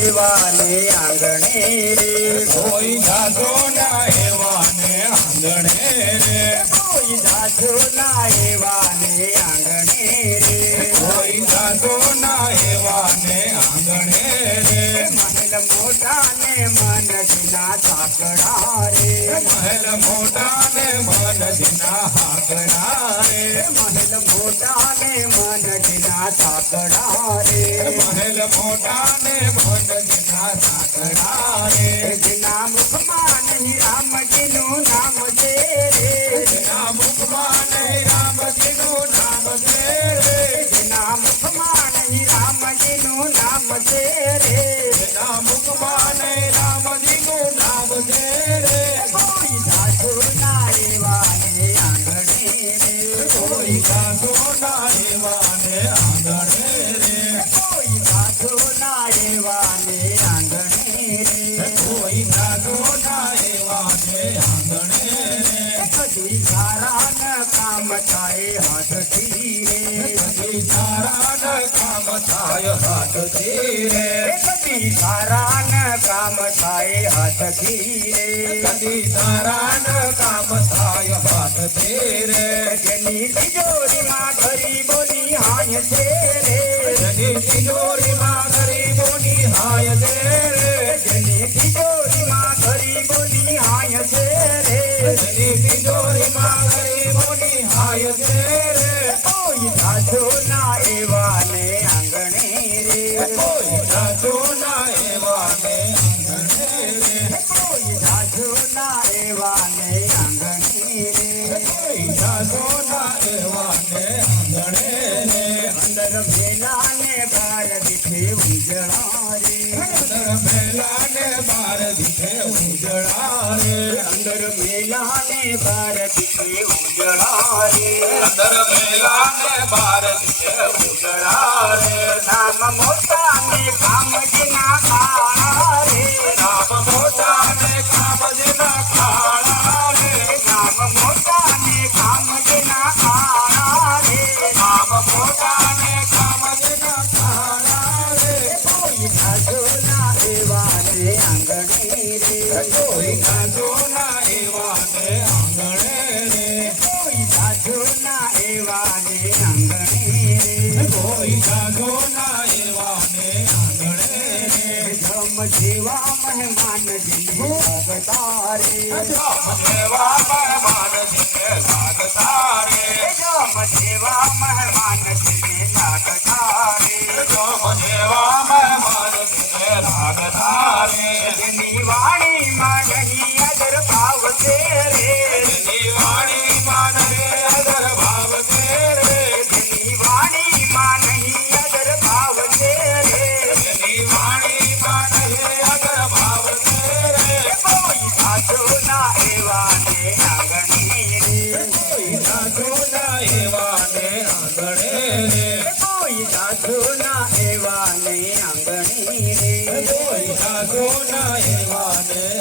એવાને આંગણે રે કોઈ જાજો ના એવાને આંગણે રે કોઈ જાજો ના એવાને આંગણે રે કોઈ જાજો ના એવાને આંગણે રે મહેલ મોટા ને મનજીના સાંકડા રે મહેલ મોટા ને મનજીના હાકડા રે મહેલ મોટા ને મનજીના સાંકડા રે મહેલ મોટા ને મનજીના સાંકડા રે જેના મુખમાં નહીં રામજીનું નામ છે રે જેના મુખમાં નહીં રામજીનું નામ છે રે જેના મુખમાં નહીં રામજીનું નામ છે રે જેના મુખમાં નહીં રામજીનું નામ છે રે કોઈ સાધુ ના એવાને આંગણે રે કોઈ સાધુ ના એવાને આંગણે રે કોઈ સાધુ ના એવાને આંગણે રે કોઈ સાધુ ના એવાને આંગણે રે કદી સારા ન કામ થાય હાથથી રે કદી સારા ન કામ થાય હાથથી રે કદી સારા ન કામ થાય હાથથી રે કદી સારા ન કામ થાય હાથથી રે જેની તિજોરીમાં ગરીબોની હાય છે રે જેની તિજોરીમાં ગરીબોની હાય છે રે જેની તિજોરીમાં ગરીબોની હાય છે રે જેની તિજોરીમાં ગરીબોની હાય છે રે કોઈ સાધુ ના એવાને આંગણે રે કોઈ સાધુ ના એવાને આંગણે રે કોઈ સાધુ ના એવાને આંગણે રે કોઈ સાધુ ના એવાને આંગણે રે અંદર ભેલા ને બાર દીઠે ઉજળા રે અંદર મેલા ને બાર દીઠે ઉજળા રે અંદર ભેલા ને બાર દીઠે ઉજળા રે અંદર મેલા ને બાર દીઠે ઉજળા રે નામ મોટા ને કામજીના ખાણા રે નામ મોટા ને કામજીના ખાણા રે નામ મોટા ને કામજીના ખાણા રે નામ મોટા ને કામજીના ખાણા રે કોઈ સાધુ ના એવાને આંગણે રે કોઈ સાધુ ના એવાને આંગણે રે કોઈ સાધુ ના એવાને આંગણે રે કોઈ સાધુ ના એવાને આંગણે રે ધમ જેવા મહેમાનજીને સ્વાગતારે દેવા મહેમાન જીને સાગતારે ધમ જેવા મહેમાનજીને સ્વાગતારે દેવા મહેમાન જીને સાગતારે જેની વાણીમાં નહીં અદર ભાવ છે રે તેની વાણીમાં નહીં અદર ભાવ છે રે જેની વાણીમાં નહીં અદર ભાવ છે રે તેની વાણીમાં નહીં અદર